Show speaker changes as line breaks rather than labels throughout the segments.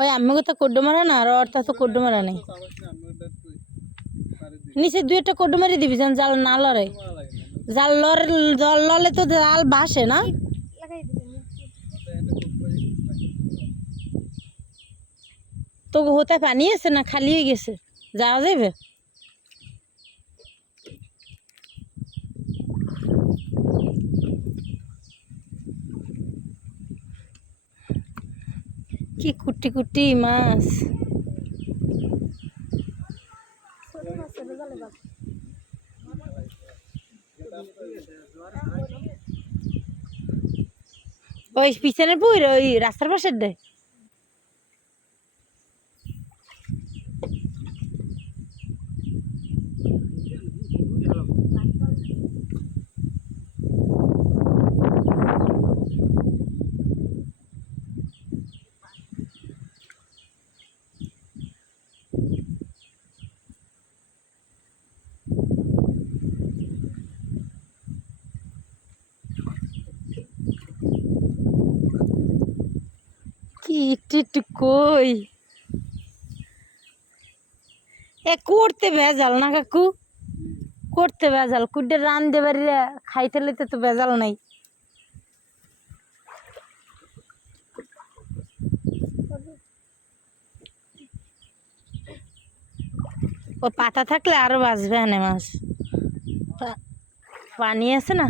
ওই আমি তো কোড্ডো মারা না, আর ওর তো কোড্ডো মারা নেই। নিচে দুই একটা কোড্ডো মারি দিবি, যেন জাল না লড়ে। জাল লড়ে জল ললে তো জাল ভাসে না? তো হতে পানি আছে না, খালি হয়ে গেছে? যাওয়া যাবে কি কুটি কুটি মাছ? ওই পিছনের পুর ওই রাস্তার পাশের দে। একটু কই? এ করতে ভেজাল না কাকু। করতে ভেজাল। কুডে রান খাইতে লইতে তো ভেজাল নাই। ও পাতা থাকলে আরও বাঁচবে না মাছ। পানি আছে না?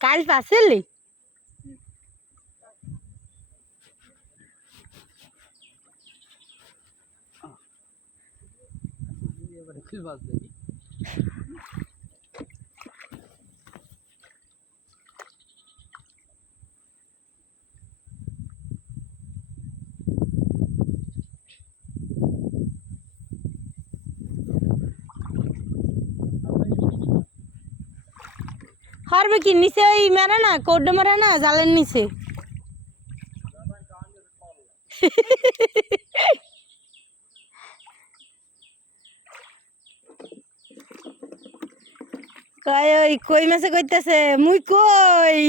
কাল পাশেলি হারবে কি? নিচে ওই মেরে না, কোড মেরে না, জালের নিচে। কয় ওই, কই মাছে কইতেছে? মুই কই?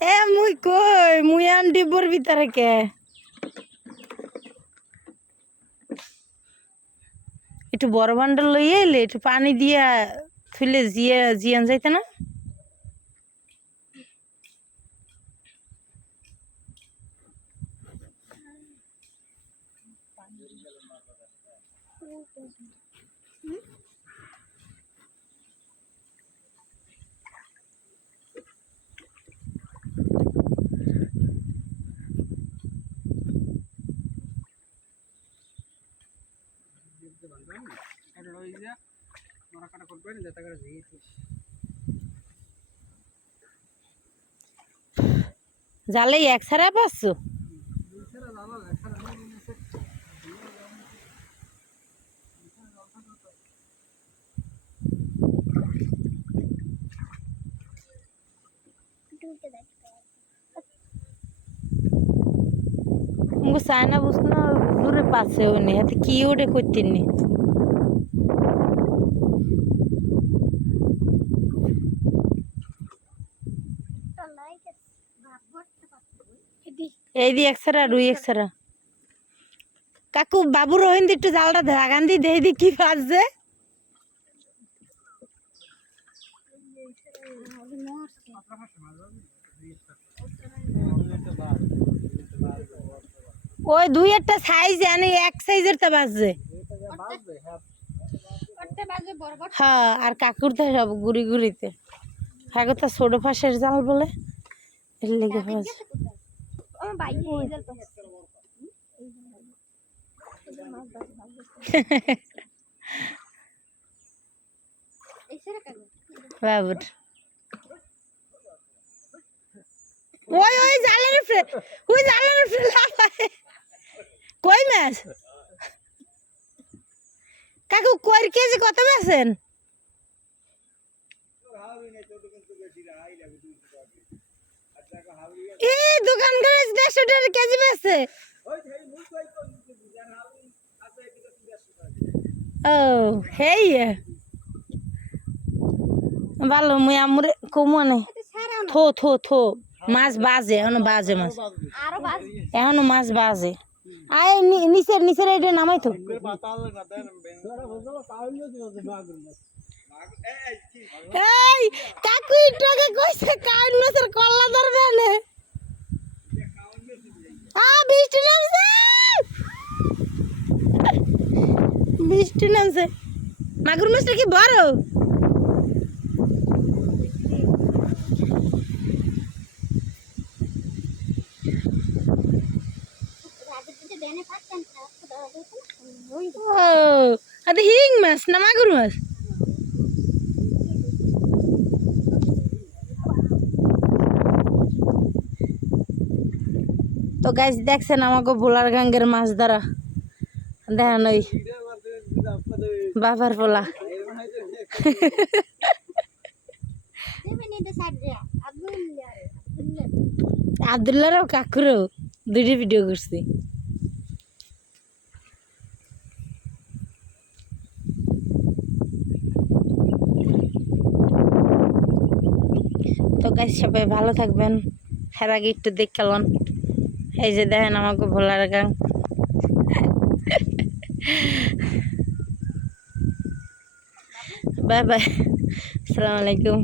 এ, মুই কই? মুই আন ডিব্বর ভিতরে কে? একটু বড় বান্ডল লইয়ে এলে একটু পানি দিয়া থুলে জিয়ে, জিয়ান যাইতে না? জালে এক সারা পাচ্ছ? মুগো সায়না বুঝনা দূরে পাচ্ছে উনি হাতে কি ওটা করতেন নি? এই দি একসারা রুই একসারা কাকু বাবু রোহিন একটু জালটা ধাগান দি দেই দি কি বাজছে? ওই দুই একটা সাইজ এক সাইজের তো বাজছে। হ্যাঁ আর কাকুর তো সব গুড়ি গুড়িতে কাকুর তো ছোট ফাঁসের জাল বলে এর লেগে বাবুর। ওই ওই জালের উপরে। ওই জালের উপরে লাফায়। কই মাছ? কাকু, কই কেজি কত বেছেন? এই, দোকান করে দেড়শো টাকা কেজি বেছে ও, হেই ভালো, মুই আমরে কমু নে থো থো থো। মাছ বাজে এখনও বাজে মাছ।
আরও
এখনও মাছ বাজে। আয় নিচের নিচের এটা নামাই তো। এই কাকু একটু আগে কইছে কাউন মাছের কল্লা ধরবে না। আ বৃষ্টি নামছে। বৃষ্টি নামছে। মাগুর মাছটা কি বড়? আরে হিং মাছ না মাগুর মাছ তো গাছ দেখছেন আমাকে ভোলার গাঙ্গের মাছ ধরা। দেখেন ওই বাবার পোলা আবদুল্লারও কাকুরও দুইটি ভিডিও করছি। তো গাছ সবাই ভালো থাকবেন। এর আগে একটু দেখালাম। এই যে দেখেন আমাকে ভোলার গান বাই বাই। আসসালামু আলাইকুম।